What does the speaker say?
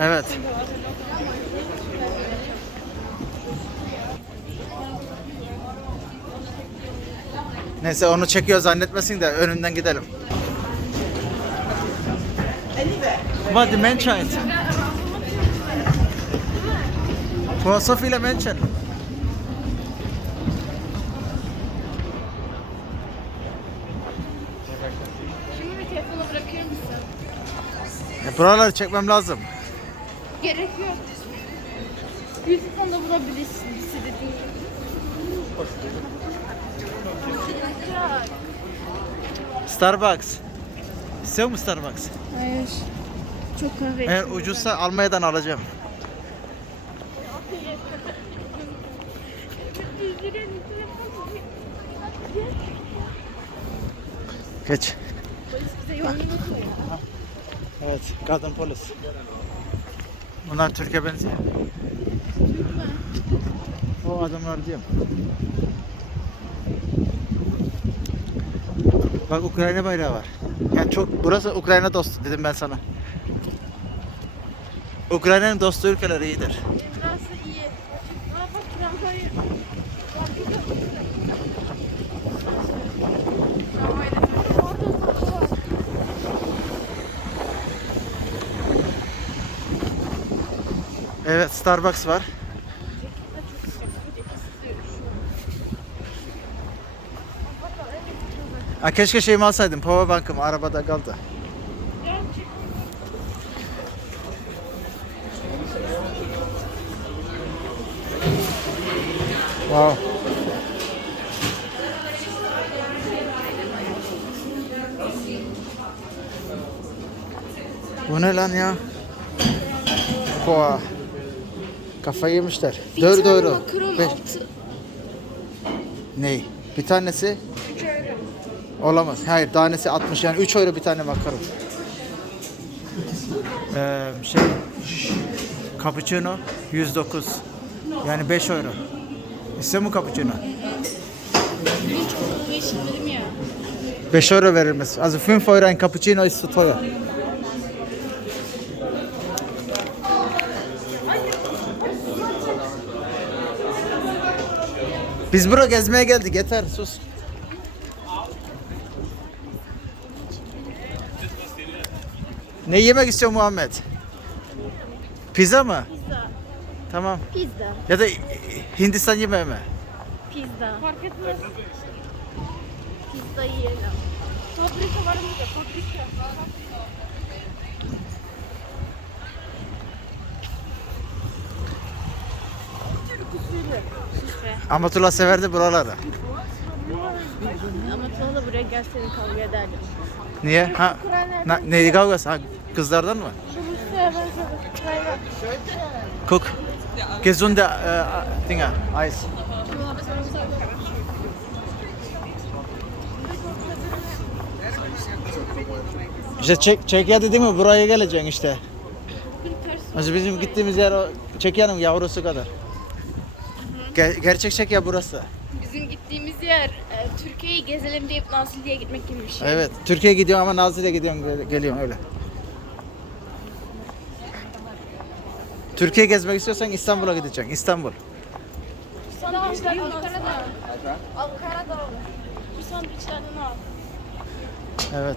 Evet. Neyse onu çekiyor zannetmesin de önünden gidelim. Menschheit. Vor so viele Menschen. Şimdi bir telefonu bırakır mısın? E, buraları çekmem lazım. Gerek yok. YouTube'dan da bulabilirsin istediğin gibi. Starbucks. İstiyor musun Starbucks? Hayır. Çok kahve Eğer ucuzsa Almanya'dan alacağım. Geç. Polis bize yolunu. Evet, kadın polis. Bunlar Türkiye benziyor. O adamlar diyorum. Bak Ukrayna bayrağı var. Yani çok burası Ukrayna dostu dedim ben sana. Ukrayna'nın dostu ülkeler iyidir. Burası iyi. Bak tramvayı. Evet, Starbucks var. Ha, keşke şeyimi alsaydım. Powerbank'ım arabada kaldı. Wow. Bu ne lan ya? Boğa. Kafayı yemişler. Doğru doğru. Makaron Beş- altı. Ney? Bir tanesi olamaz. Hayır tanesi 60 yani 3 euro bir tane makaron. Ee, şey cappuccino 109 yani 5 euro. İstiyor mu cappuccino? Ya. 5 euro verilmez. Also 5 euro ein Cappuccino ist zu teuer. Biz buraya gezmeye geldik. Yeter sus. Ne yemek istiyor Muhammed? Pizza mı? Pizza. Tamam. Pizza. Ya da Hindistan yemeği mi? Pizza. Fark etmez. Pizza yiyelim. Fabrika var mı da fabrika. Amatullah severdi buraları. Ama Tuğla da buraya gelseydi kavga ederdim. Niye? Ha, na, neydi kavgası? Ha, kızlardan mı? Guck. Gesunde äh, Dinger, Eis. İşte çek, Çekya'da değil mi? Buraya geleceksin işte. Bizim gittiğimiz yer o Çekya'nın yavrusu kadar. Ger- gerçek Çekya burası. Bizim gittiğimiz yer e, Türkiye'yi gezelim deyip Nazilli'ye gitmek gibi bir şey. Evet. Türkiye'ye gidiyor ama Nazilli'ye gidiyorsun, gel- geliyorsun öyle. Türkiye gezmek istiyorsan İstanbul'a gideceksin. İstanbul. Sandviçlerden Ankara'da. Ankara'da olur. Bu sandviçlerden al. Evet.